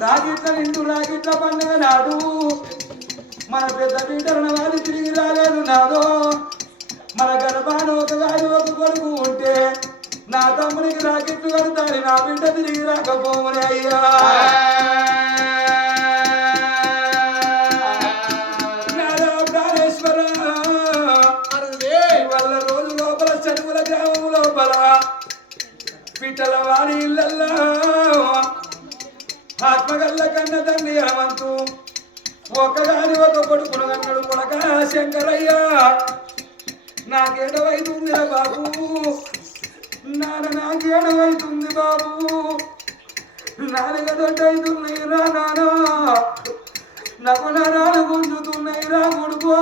రాగిట్ల నిండు రాగిట్ల పండుగ నాడు మన పెద్ద పీటరణ వారి తిరిగి రాలేదు నాదో మన గర్భాన ఒక గారి ఒక కొడుకు ఉంటే నా తమ్మునికి రాకెట్లు కడతాని నా బిడ్డ తిరిగి రాకపోవనే అయ్యా నారా ప్రాణేశ్వర వల్ల రోజు లోపల చదువుల గ్రామం లోపల పిట్టల వారి ఇళ్ళల్లా ఆత్మగల్ల కన్న తండ్రి హనుమంతు ఒక్కగాని ఒక కొడుకును కన్నాడు కొడక శంకరయ్య నాకేడవైతుందిరా బాబు నాకేడవైతుంది బాబు నాలుగదొడ్డైతున్నాయిరా నానా నాకు నరాలు గుంజుతున్నాయిరా కొడుకో